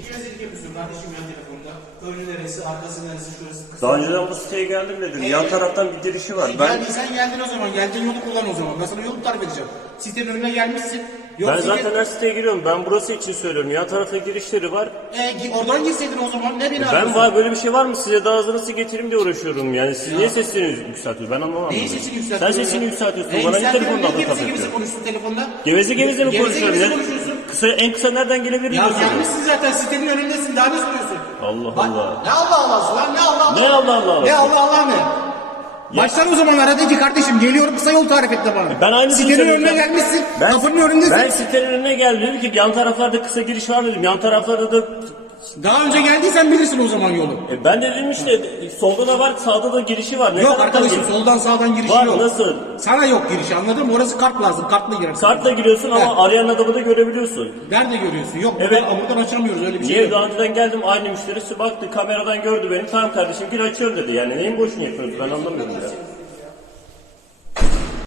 202 küsur şurası. Daha önceden bu siteye geldim dedim. Yan taraftan bir girişi var. Ben Geldiysen geldin o zaman. Geldiğin yolu kullan o zaman. Ben sana yolu tarif edeceğim. Sitenin önüne gelmişsin. Yok, ben site- zaten her siteye giriyorum. Ben burası için söylüyorum. Yan tarafta girişleri var. E, gi- oradan girseydin o zaman ne beni Ben var böyle bir şey var mı? Size daha hızlı nasıl getireyim diye uğraşıyorum. Yani siz niye sesini yükseltiyorsunuz? Ben anlamam. Neyin bunu. sesini yükseltiyorsun? Sen sesini yükseltiyorsun. E, Bana niye telefonla akıl Geveze geveze takıyorsun? konuştun telefonda. Geveze geveze mi konuşuyorum ya? konuşuyorsun Kısa, en kısa nereden gelebilir Ya diyorsun? gelmişsin zaten sitenin önündesin. Daha ne soruyorsun? Allah Bak, Allah. Ne Allah Allah'sı lan? Ne Allah Allah? Ne Allah Allah? Ne Allah Allah ne? Baştan o zaman aradı ki kardeşim geliyorum kısa yol tarif et de bana. Ben aynısını Sitenin önüne Ben- gelmişsin. Ben, kapının önündesin. ben sitenin önüne geldim. Ki yan taraflarda kısa giriş var dedim. Yan taraflarda da Daha önce geldiysen bilirsin o zaman yolu. E ben de dedim işte solda da var sağda da girişi var. Ne yok arkadaşım giriş? soldan sağdan girişi Var yok. nasıl? Sana yok girişi anladın mı? Orası kart lazım. Kartla girersin. Kartla giriyorsun ama Evet. arayan adamı da görebiliyorsun. Nerede görüyorsun? Yok Evet. buradan, buradan açamıyoruz öyle bir şey Niye yok. daha önceden geldim aynı müşterisi baktı kameradan gördü beni tamam kardeşim gir açıyorum dedi. Yani neyin boşuna yapıyorsunuz ben anlamıyorum ya.